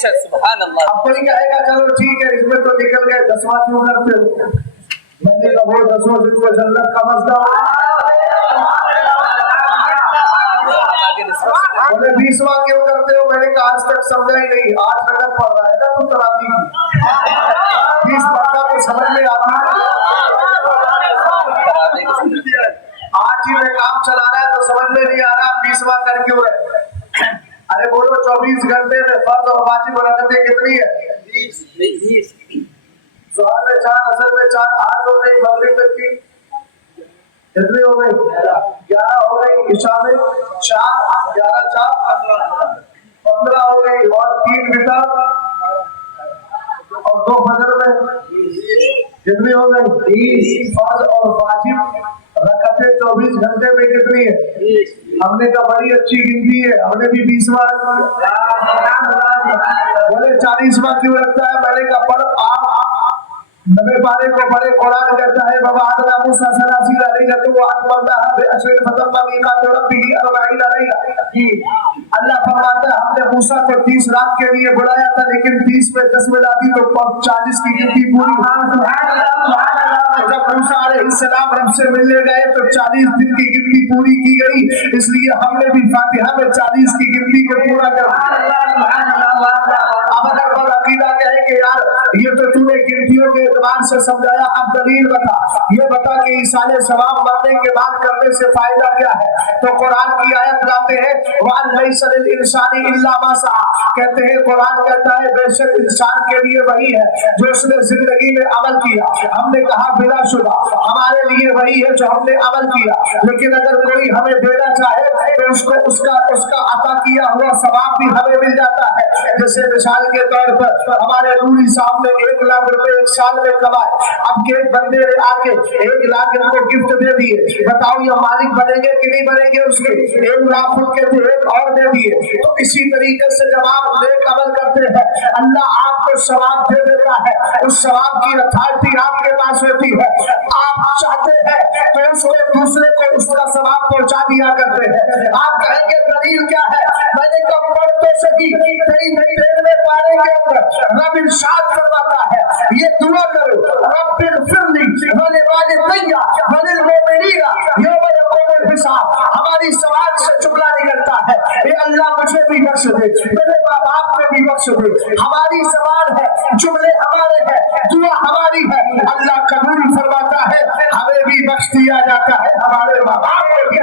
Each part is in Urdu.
سبحان اللہ. اب کوئی کہے گا چلو ٹھیک ہے اس میں تو نکل گئے 10واں کیوں کرتے ہو؟ میں نے کہا وہ 10 دن کو جنت کا مسئلہ بولے 20واں کیوں کرتے ہو؟ میں نے کہا آج تک سمجھا ہی نہیں. 8 رکعت پڑھ رہا ہے نا تو تراویح کی 20 پڑھتا تو سمجھ میں آتی. آج ہی میں کام چلا رہا ہے تو سمجھ میں نہیں آ رہا 20واں کر کیوں ہے. ارے بولو 24 گھنٹے میں فرض اور واجب رکعتیں کتنی ہے؟ 20. ظہر میں 4, عصر میں 4, آج ہو گئی, مغرب میں 3, کتنی ہو گئی؟ 11 ہو گئی. عشاء میں 4, 11 4 15 ہو گئی. اور 3 وتر اور 2 فجر میں کتنی ہو گئی؟ 30. فرض اور واجب رکعتیں 24 گھنٹے میں کتنی ہے؟ ہم نے کہا بڑی اچھی گنتی ہے, ہم نے بھی 20واں رکھا. بولے 40واں کیوں رکھتا ہے؟ میں نے کہا پڑھ آپ 90 پارے کو پڑھے. قرآن کہتا ہے بابا آدنا موسیٰ 30 لیلۃ واتممناها بعشر فتم میقات ربہ 40 لیلۃ. اللہ فرماتا ہے ہم نے موسیٰ کو 30 رات کے لیے بلایا تھا لیکن 30 میں 10 ملا دی تو 40 کی گنتی پوری. جب موسیٰ علیہ السلام رب سے ملنے گئے تو 40 دن کی گنتی پوری کی گئی. اس لیے ہم نے بھی فاتحہ میں 40 کی گنتی کو پورا کر دیا. اب اگر بل عقیدہ کہے کہ یار یہ تو تو نے گنتیوں کے اعتبار سے سمجھایا, اب دلیل بتا, یہ بتا کہ ایصال ثواب مرنے کے بعد کرنے سے فائدہ کیا ہے؟ تو قرآن کی آیت لاتے ہیں وَأَن لَيْسَ لِلْإِنسَانِ إِلَّا مَا سَعَىٰ. کہتے ہیں قرآن کہتا ہے بے شک انسان کے لیے وہی ہے جو اس نے زندگی میں عمل کیا. ہم نے کہا بلا شبہ ہمارے لیے وہی ہے جو ہم نے عمل کیا, لیکن اگر کوئی ہمیں دینا چاہے تو اس کا عطا کیا ہوا ثواب بھی ہمیں مل جاتا ہے. جیسے مثال کے طور پر ہمارے نوری صاحب نے 1 لاکھ روپے 1 سال میں کمائے. اب کے ایک بندے نے آ کے 1 لاکھ ان کو گفٹ دے دیے, بتاؤ یہ مالک بنیں گے کہ نہیں بنیں گے اس کے؟ 1 لاکھ خود کے تھے, 1 اور دے دیے. تو اسی طریقے سے جب آپ نیک عمل کرتے ہیں اللہ آپ کو ثواب دے دیتا ہے. اس ثواب کی اتھارٹی آپ کے پاس ہوتی ہے. آپ چاہتے ہیں تو اس کو دوسرے کو اس کا ثواب پہنچا دیا کرتے ہیں. آپ کہیں گے دلیل کیا ہے؟ میں نے کہا پڑھ تو صحیح. 23 پارے کے اندر رب ارشاد فرماتا ہے یہ دعا کرو رب اغفر لی ولوالدی وللمؤمنین یوم یقوم الحساب. ہماری سوال سے جملہ نکلتا ہے اے اللہ مجھے بھی بخش دے, میرے ماں باپ کو بھی بخش دے. ہماری سوال ہے, جملے ہمارے ہیں, دعا ہماری ہے. اللہ قبول فرماتا ہے ہمیں بھی بخش دیا جاتا ہے, ہمارے ماں باپ کو بھی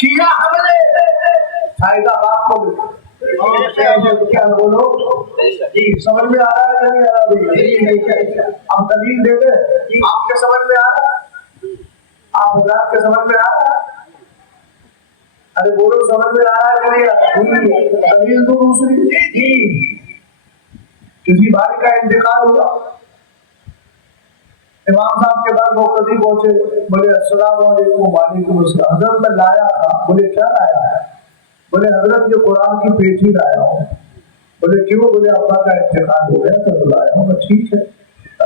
کیا ہم نے فائدہ باپ کو بھی. کیا بولو جی سمجھ میں آ رہا ہے کہ نہیں آ رہا؟ ہم دلیل دے دیں آپ کے سمجھ میں آ رہا ہے؟ آپ حضرات کے سمجھ میں آ رہا ہے؟ ارے بولو سمجھ میں آ رہا ہے کہ نہیں آ رہا؟ دلیل دو دوسری. کسی بھائی کا انتقال ہوا, امام صاحب کے بعد مقتدی پہنچے, بولے السلام علیکم. وعلیکم السلام. حضرت میں لایا تھا. بولے کیا لایا ہے؟ بولے حضرت یہ قرآن کی پیٹھی لایا ہوں. بولے کیوں؟ بولے ابا کا انتقال ہو گیا تو لایا ہوں. ٹھیک ہے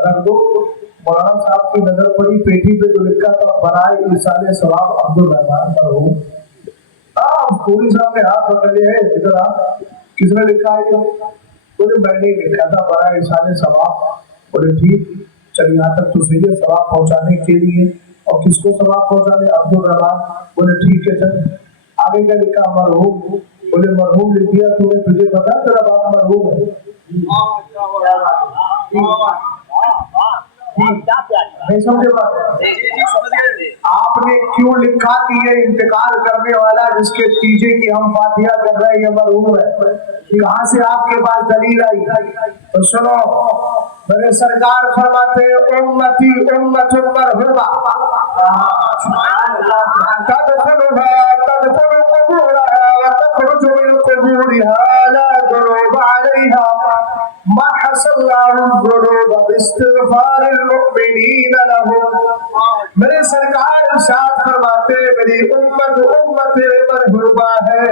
رکھ دو. مولانا صاحب کی نظر پڑی پیٹھی پہ جو لکھا تھا برائے ایصال ثواب عبدالرحمان مرحوم. پوری صاحب نے ہاتھ پکڑ لیا ہے, ادھر آپ کس نے لکھا ہے؟ بولے میں نے لکھا تھا برائے ایصال ثواب. بولے ٹھیک چل یہاں تک تو صحیح ہے ثواب پہنچانے کے لیے. اور کس کو ثواب پہنچانے؟ عبدالرحمان. بولے ٹھیک ہے چل آگے کیا لکھا؟ مرحوم. بولے مرحوم لکھ دیا تو نے, تجھے پتا تیرا باپ مرحوم ہے؟ نہیں سمجھے بات؟ آپ نے کیوں لکھا کہ یہ انتقال کرنے والا جس کے تیجے کی ہم فاتحہ کر رہے ہیں یہ مرحوم ہے؟ کہاں سے آپ کے پاس دلیل آئی؟ تو سنو میرے سرکار فرماتے امتی امت مرحومہ تدخلها تدخل قبورها وتخرج من قبورها لا ذنوب عليها ما حصل الله الذنوب باستغفار المؤمنين لهم. میرے سرکار ارشاد فرماتے میری امت امت مرحومہ ہے.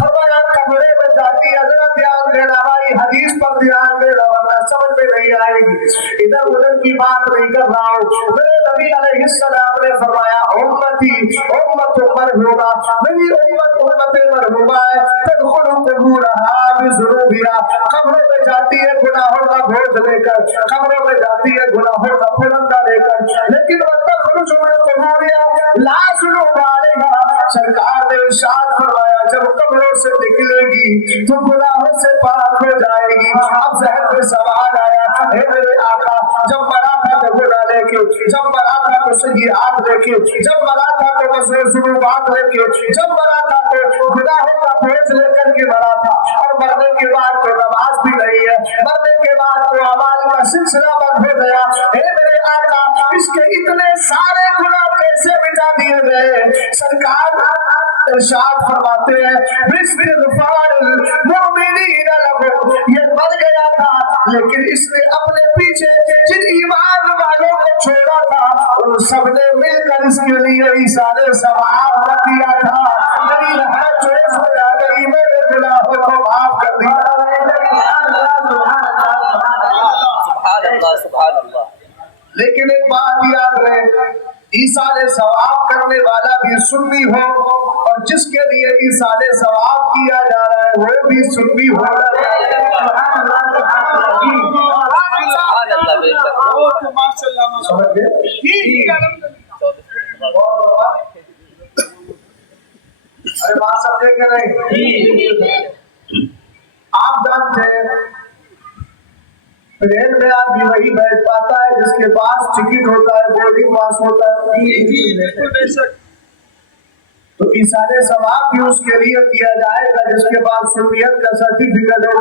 فرمایا کمرے میں جاتی ذرا دھیان دینا بھائی, حدیث پر دھیان دینا ورنہ سمجھ میں نہیں آئے گی. ادھر ادھر کی بات نہیں نہیں کر رہا ہوں. میرے نبی علیہ السلام نے فرمایا امتی امت مرحوما, میری امت امت مرحوما ہے. تدخل قبورها بذنوبها, قبروں میں جاتی ہے گناہوں کا بوجھ لے کر, قبروں میں جاتی ہے گناہوں کا پھلندا لے کر, لیکن وتخرج من قبورها لا ذنوب علیہا. سرکار نے ارشاد فرمایا جب قبروں سے نکلے گی تو گناہوں سے پاک ہو جائے گی. اب ذہن میں سوال آیا, اے میرے آقا جب مرا تھا تو گناہ لے کے, جب مرا تھا تو سیئات لے کے, جب مرا تھا تو مصروف ذنوبات لے کے, جب مرا تھا تو گناہوں کا بوجھ لے کر کے مرا تھا, اور مرنے کے بعد تو نماز بھی نہیں ہے, مرنے کے بعد تو اعمال کا سلسلہ بند ہو گیا. اے میرے آقا اس کے اتنے سارے گناہ کیسے مٹا دیے گئے؟ سرکار ارشاد فرماتے ہیں باستغفار المؤمنین لہم, یہ مر گیا تھا لیکن اس نے اپنے پیچھے جن ایمان والوں کو چھوڑا تھا ان سب نے مل کر اس کے لیے ایثار ثواب کر دیا تھا. میری رحمت جو اس میں آ گئی, میرے گناہوں کو معاف کر دیا. لیکن ایک بات یاد رہے, ایثار ثواب کرنے والا بھی سنی ہو اور جس کے لیے ایثار ثواب کیا جا رہا ہے وہ بھی سنی ہو. ارے بات سمجھے کہ نہیں؟ آپ جانتے ہیں ٹرین میں آدمی وہی بیٹھ پاتا ہے جس کے پاس ٹکٹ ہوتا ہے, بورڈنگ پاس ہوتا ہے. تو ایثار ثواب بھی اس کے لیے کیا جائے گا جس کے پاس سنیت کا سرٹیفکیٹ ہے.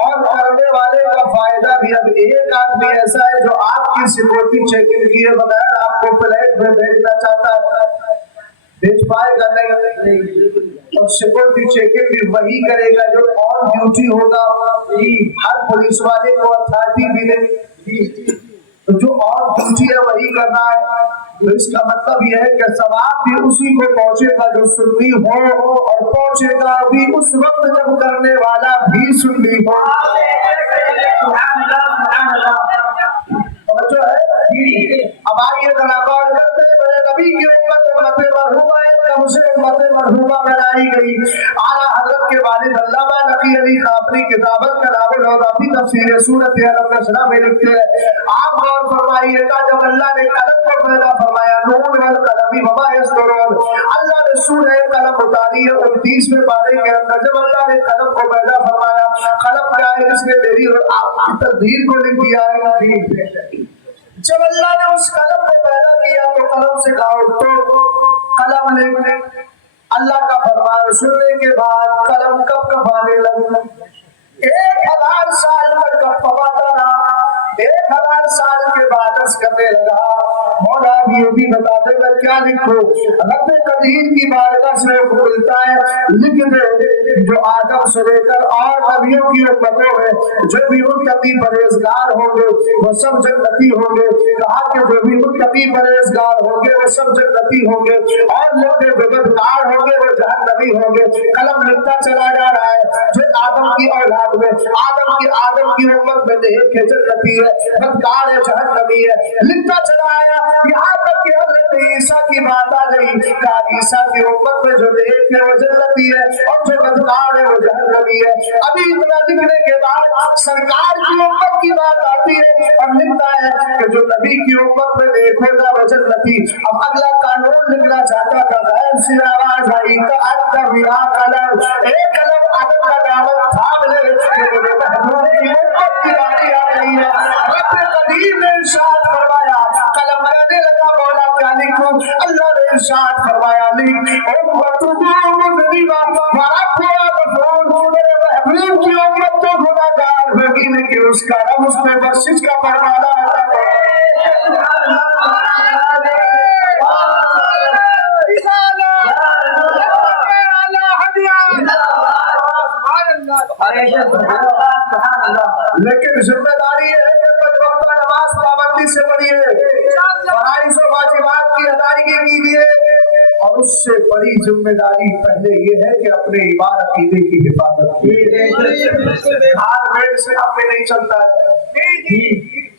اور کرنے والے کا فائدہ بھی, اب ایک آدمی ایسا ہے جو آپ کی سیکورٹی چیکنگ کیے بغیر آپ کو فلائٹ میں بھیجنا چاہتا ہے, بھیج پائے گا نہیں. اور سیکورٹی چیکنگ بھی وہی کرے گا جو آن ڈیوٹی ہوگا. ہر پولیس والے کو اتھارٹی ملے تو جو آن ڈیوٹی ہے وہی کرنا ہے. تو اس کا مطلب یہ ہے کہ ثواب بھی اسی کو پہنچے گا جو سنی ہو, اور پہنچے گا بھی اس وقت جب کرنے والا بھی سنی ہو. جو ہے اب آئیے ذرا غور کرتے ہیں, میرے نبی کی امت امت مرحومہ ہے, کب سے امت مرحومہ بنائی گئی. اعلیٰ حضرت کے والد علامہ نقی علی خان اپنی کتابت کلام الہدیٰ فی تفسیر سورۃ الم نشرہ میں لکھتے ہیں, آپ غور فرمائیے گا جب اللہ نے قلم کو پیدا فرمایا, نون والقلم وما یسطرون, اللہ نے سورہ قلم اتاری ہے 29ویں پارے کے اندر. جب اللہ نے قلم کو پیدا فرمایا, قلم کیا ہے جس نے میری اور آپ کی تقدیر کو لکھ دیا ہے. جب اللہ نے اس قلم کو پیدا کیا تو قلم سے کہا تو قلم لے. اللہ کا فرمان سننے کے بعد قلم کب کبانے لگا, 1000 سال تک کب کباتا رہا. 1000 سال کے بعد اس کرنے لگا, مولا بھی یہ بھی بتا دے میں کیا لکھوں. رب قدیر کی بارگاہ سے ملتا ہے, لکھ دے جو آدم سے لے کر اور نبیوں کی امتوں میں جو بھی متقی پرہیزگار ہوں گے وہ سب جنتی ہوں گے. کہا کہ جو بھی متقی پرہیزگار ہوں گے وہ سب جنتی ہوں گے, اور لوگ بدکار ہوں گے وہ جہنمی ہوں گے. قلم لکھتا چلا جا رہا ہے جو آدم کی اولاد میں, آدم کی امت میں دیکھ کے جنتی ہے, بدکار ہے, جہنمی ہے. لکھتا چلا آیا یہاں تک کہ حضرت عیسیٰ کی بات آ گئی. کہا عیسیٰ کی امت میں جو دیکھ کے وہ جنتی ہے اور جو بدکار ہے وہ جہنمی ہے. ابھی اتنا لکھنے کے بعد سرکار کی امت کی بات آتی ہے اور لکھتا ہے کہ جو نبی کی امت میں دیکھے گا وہ جنتی. اب اگلا قانون لکھنا چاہتا تھا, غیر سی آواز آئی کہ ادب یا قلم, ایک قلم ادب کا دامن تھام لے کہ میرے محبوب کی امت کی باری آ گئی ہے. رب قدیر نے ارشاد فرمایا, قلم کہنے لگا مولا کیا لکھوں. اللہ نے ارشاد فرمایا لکھ امتہ مذنبہ وربها غفور, میرے محبوب کی امت تو گناہگار ہوگی لیکن اس کا رب اس پہ بخشش کا فرمانا ہے. لیکن ذمہ داری یہ ہے کہ 5 وقت نماز پابندی سے پڑھیے, فرائض و واجبات کی ادائیگی کیجیے, اور اس سے بڑی ذمہ داری پہلے یہ ہے کہ اپنے ایمان عقیدے کی حفاظت کیجیے. ہاتھ پیٹ سے آپ پہ نہیں چلتا ہے,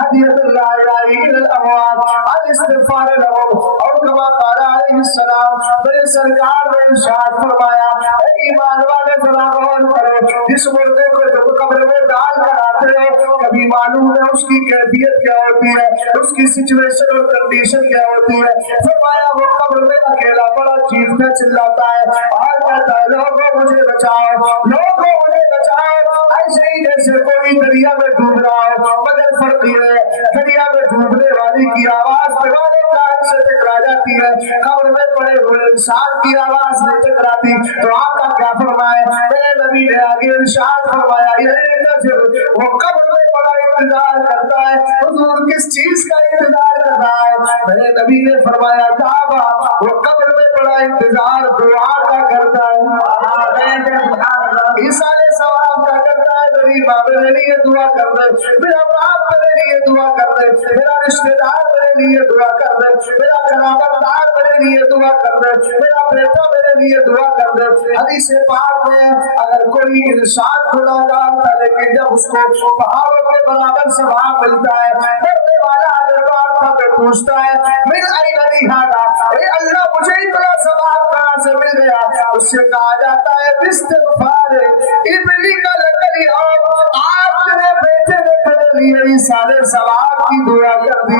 هدية الرعايا إلى الأموات الاستغفار لهم اور كما قال عليه السلام میرے سرکار نے ارشاد فرمایا اے ایمان والے ذرا غور کرو جس مردے کو جب قبر میں ڈال کر آتے ہو کبھی معلوم ہے اس کی کیفیت کیا ہوتی ہے, اس کی سچویشن اور کنڈیشن کیا ہوتی ہے. فرمایا وہ قبر میں اکیلا بڑا چیختا چلاتا ہے اور کہتا ہے لوگوں مجھے بچاؤ, لوگوں مجھے بچاؤ, ایسے ہی جیسے کوئی دریا میں ڈوب رہا ہو. مگر فرق یہ ہے دریا میں ڈوبنے والی کی آواز پیمانے کان سے ٹکرا جاتی ہے, قبر میں پڑے ہوئے انسان کی آواز نہیں ٹکراتی. تو آپ کا کیا فرمائے؟ میرے نبی نے آگے ارشاد فرمایا یہ وہ قبر میں بڑا انتظار کرتا ہے. حضور کس چیز کا انتظار کر رہا ہے؟ میرے نبی نے فرمایا دعوا, وہ قبر میں بڑا انتظار دعا کا کرتا ہے, ایصال ثواب کا کرتا ہے. میری ماں میرے لیے دعا کر دے, میرا باپ میرے لیے دعا کر دے, میرا رشتہ دار میرے لیے دعا کر دے, میرا قرابت دار میرے لیے دعا کر دے, میرا بیٹا میرے لیے دعا کر دے. حدیث پاک میں اگر کوئی انسان گناہگار تھا لیکن جب اس کو پہاڑوں کے برابر ثواب ملتا ہے, مرنے والا اگر باپ تھا تو پوچھتا ہے من این لی ھذا, اے اللہ مجھے اتنا ثواب کہاں سے مل گیا؟ اس سے کہا جاتا ہے باستغفار ابنی کا لکلی, آپ تیرے بیٹے نے تیرے لیے ہی سارے ثواب کی دعا کر دی.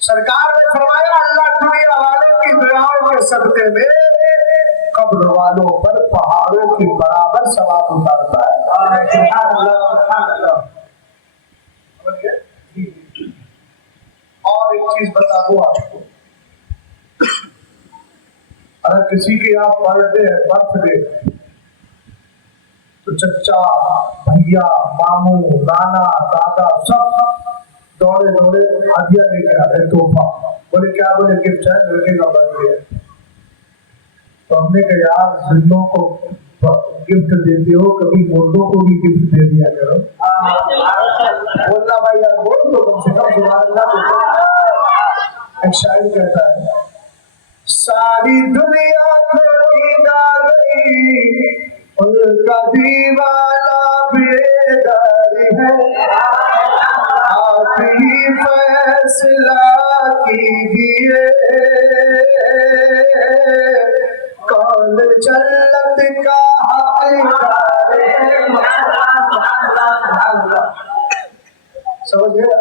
سرکار نے فرمایا اللہ دنیا والوں کی دعاؤں کے صدقے میں قبر والوں پر پہاڑوں کے برابر ثواب اتارتا ہے. اور ایک چیز بتا دوں آپ کو, اگر کسی کے یہاں برتھ ڈے تو چچا بھیا ماموں نانا دادا سب دوڑے دوڑے ہدیہ لے کے آتے تحفہ. بولے کیا؟ بولے گفٹ ہے, لڑکے کا برتھ ڈے ہے. تو ہم نے کہا یار زندوں کو گفٹ دیتے ہو, کبھی مردوں کو بھی گفٹ دے دیا کرو. بولنا بھائی یار بول تو کم سے کم سبحان اللہ. ایک شاعر کہتا ہے ساری دنیا کو دیدا گئی, ان کا دیوانہ بیدار ہے, آپ ہی فیصلہ کیجیے کون جنت کا حقدار ہے. سمجھ گیا؟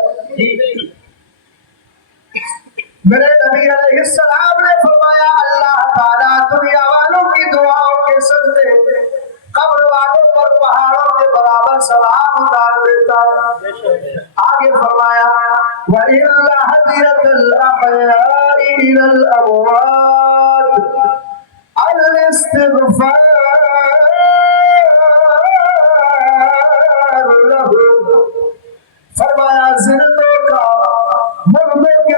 میرے نبی علیہ السلام نے فرمایا اللہ تعالیٰ دنیا والوں کی دعاؤں کے صدقے قبر والوں پر پہاڑوں کے برابر ثواب اتار دیتا ہے. آگے فرمایا وَإِنَّ هَدِيَةَ الْأَحْيَاءِ إِلَى الْأَمْوَاتِ الْإِسْتِغْفَارُ لَهُمْ. فرمایا زندوں کا مردوں کے